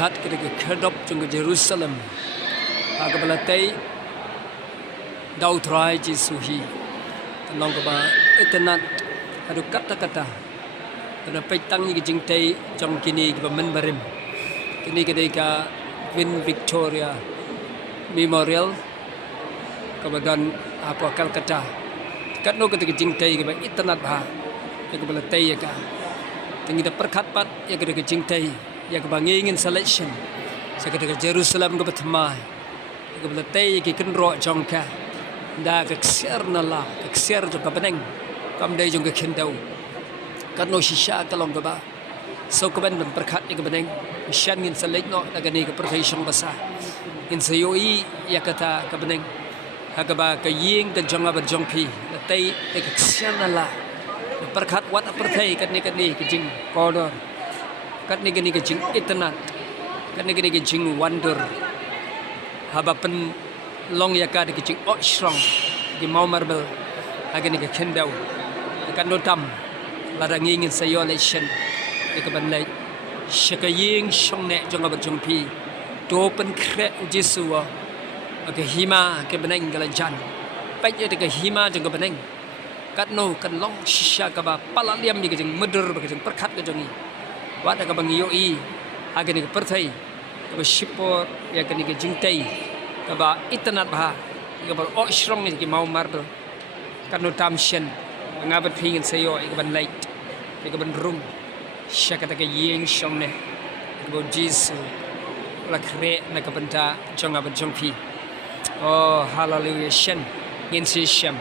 berkat ketika kedop jung ke Jerusalem aga balatai dau trai Jesuhi tenong ke ba etenat adu kata-kata pada petang ni jingtai jong kini ke men barim kini ketika Queen Victoria Memorial kemudian apa Calcutta kat no ketika jingtai ke ba etenat ba ke balatai ya ka tinggi da perkat pat ya ketika jingtai ya ke bangingin selection sa ketika Jerusalem ke betmai ke balatai ke kenro jong ka da ke ksiar nala ke ksiar jong ka beneng kam dai jong ke kendau kan no shisha kalong ke ba so ke ben perkat ke beneng shan ngin select no daga ni ke profession basa in sayoi ya kata ke beneng ha ke ba ke ying ke jong ba jong pi tai ke ksiar nala perkat wat pertai kat ni ke jing kodor kat ni ke jing eternat kat ni ke jing wonder haba pen long ya ka ke jing strong di mau marble agak ni ke kendau kat no tam ladang ingin sayolation ke bandai syakaying shong ne jong ba jong pi do pen kre jesua ke hima ke beneng galanjan pai je ke hima jong ke beneng kat no kan long shisha ka ba pala liam ni ke jeng meder ke jeng perkat ke jongi wa da ka bang yoi age ni ke perthai ka shipor ya ka ni ke jingtai ka ba itnat ba ka ba o strong ni ke mau marble kan no tam shen ngabat phingin sayo ke ban light ke ban rum shaka ta ke yeng shong ne go jisu la kre na ka banta jonga ban jongpi oh hallelujah shen in si shem